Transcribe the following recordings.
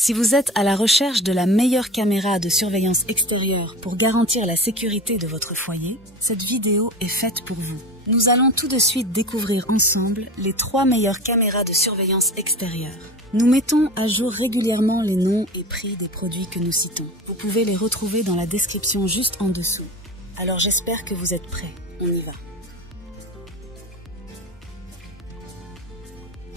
Si vous êtes à la recherche de la meilleure caméra de surveillance extérieure pour garantir la sécurité de votre foyer, cette vidéo est faite pour vous. Nous allons tout de suite découvrir ensemble les 3 meilleures caméras de surveillance extérieure. Nous mettons à jour régulièrement les noms et prix des produits que nous citons. Vous pouvez les retrouver dans la description juste en dessous. Alors j'espère que vous êtes prêts. On y va.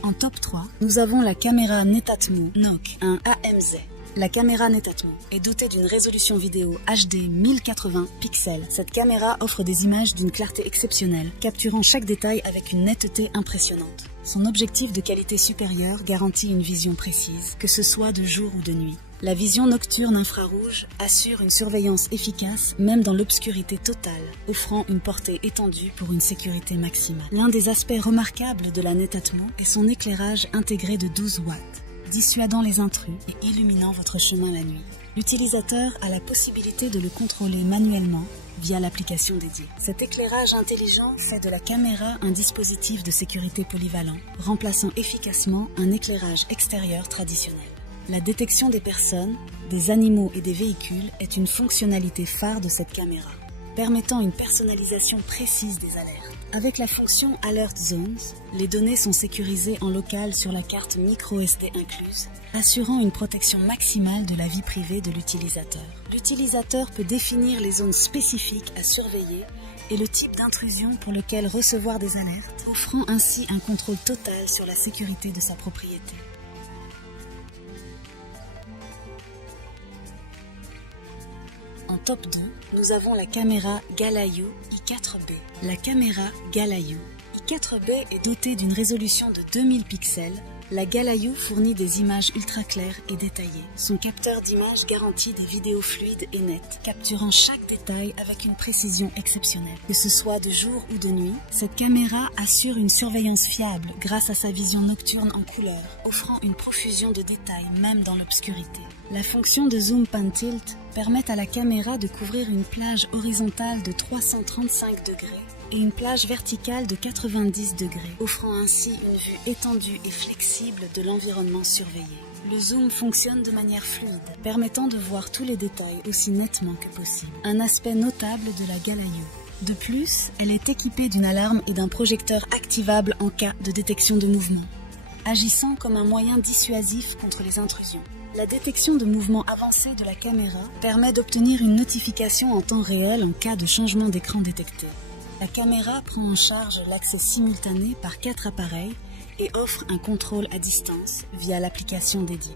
En top 3, nous avons la caméra Netatmo NOC, un AMZ. La caméra Netatmo est dotée d'une résolution vidéo HD 1080 pixels. Cette caméra offre des images d'une clarté exceptionnelle, capturant chaque détail avec une netteté impressionnante. Son objectif de qualité supérieure garantit une vision précise, que ce soit de jour ou de nuit. La vision nocturne infrarouge assure une surveillance efficace même dans l'obscurité totale, offrant une portée étendue pour une sécurité maximale. L'un des aspects remarquables de la Netatmo est son éclairage intégré de 12 watts, dissuadant les intrus et illuminant votre chemin la nuit. L'utilisateur a la possibilité de le contrôler manuellement via l'application dédiée. Cet éclairage intelligent fait de la caméra un dispositif de sécurité polyvalent, remplaçant efficacement un éclairage extérieur traditionnel. La détection des personnes, des animaux et des véhicules est une fonctionnalité phare de cette caméra, permettant une personnalisation précise des alertes. Avec la fonction Alert Zones, les données sont sécurisées en local sur la carte microSD incluse, assurant une protection maximale de la vie privée de l'utilisateur. L'utilisateur peut définir les zones spécifiques à surveiller et le type d'intrusion pour lequel recevoir des alertes, offrant ainsi un contrôle total sur la sécurité de sa propriété. En top 2, nous avons la caméra Galayu i4B. La caméra Galayu i4B est dotée d'une résolution de 2000 pixels. La Galayu fournit des images ultra claires et détaillées. Son capteur d'images garantit des vidéos fluides et nettes, capturant chaque détail avec une précision exceptionnelle. Que ce soit de jour ou de nuit, cette caméra assure une surveillance fiable grâce à sa vision nocturne en couleur, offrant une profusion de détails même dans l'obscurité. La fonction de zoom pan tilt permet à la caméra de couvrir une plage horizontale de 335 degrés et une plage verticale de 90 degrés, offrant ainsi une vue étendue et flexible de l'environnement surveillé. Le zoom fonctionne de manière fluide, permettant de voir tous les détails aussi nettement que possible. Un aspect notable de la Galayu. De plus, elle est équipée d'une alarme et d'un projecteur activable en cas de détection de mouvement, agissant comme un moyen dissuasif contre les intrusions. La détection de mouvements avancés de la caméra permet d'obtenir une notification en temps réel en cas de changement d'écran détecté. La caméra prend en charge l'accès simultané par 4 appareils et offre un contrôle à distance via l'application dédiée.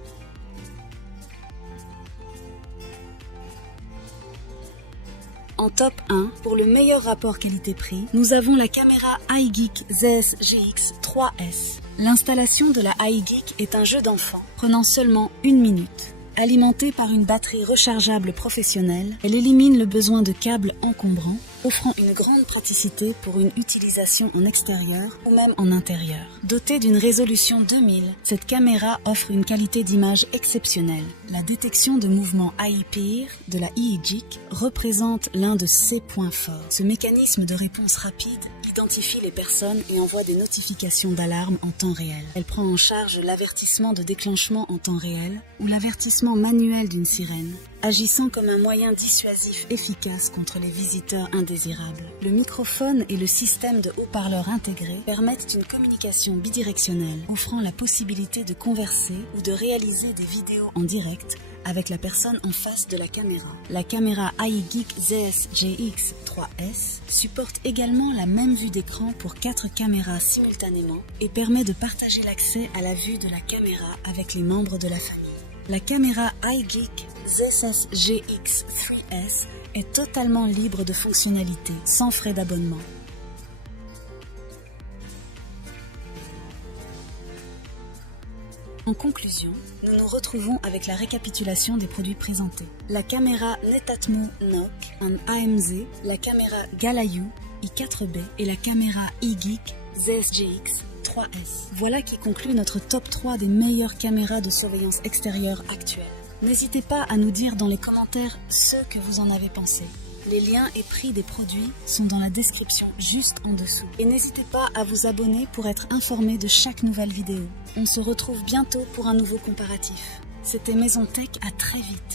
En top 1, pour le meilleur rapport qualité-prix, nous avons la caméra iGeek ZS GX 3S. L'installation de la iGeek est un jeu d'enfant, prenant seulement 1 minute. Alimentée par une batterie rechargeable professionnelle, elle élimine le besoin de câbles encombrants, offrant une grande praticité pour une utilisation en extérieur ou même en intérieur. Dotée d'une résolution 2000, cette caméra offre une qualité d'image exceptionnelle. La détection de mouvements AIPIR de la iGeek représente l'un de ses points forts. Ce mécanisme de réponse rapide identifie les personnes et envoie des notifications d'alarme en temps réel. Elle prend en charge l'avertissement de déclenchement en temps réel ou l'avertissement manuel d'une sirène, agissant comme un moyen dissuasif efficace contre les visiteurs indésirables. Le microphone et le système de haut-parleurs intégrés permettent une communication bidirectionnelle, offrant la possibilité de converser ou de réaliser des vidéos en direct avec la personne en face de la caméra. La caméra iGeek ZS GX 3S supporte également la même vue d'écran pour 4 caméras simultanément et permet de partager l'accès à la vue de la caméra avec les membres de la famille. La caméra iGeek ZS GX 3S est totalement libre de fonctionnalités, sans frais d'abonnement. En conclusion, nous nous retrouvons avec la récapitulation des produits présentés. La caméra Netatmo NOC, un AMZ, la caméra Galayu i4B et la caméra iGeek ZSGX 3S. Voilà qui conclut notre top 3 des meilleures caméras de surveillance extérieure actuelles. N'hésitez pas à nous dire dans les commentaires ce que vous en avez pensé. Les liens et prix des produits sont dans la description juste en dessous. Et n'hésitez pas à vous abonner pour être informé de chaque nouvelle vidéo. On se retrouve bientôt pour un nouveau comparatif. C'était Maison Tech, à très vite.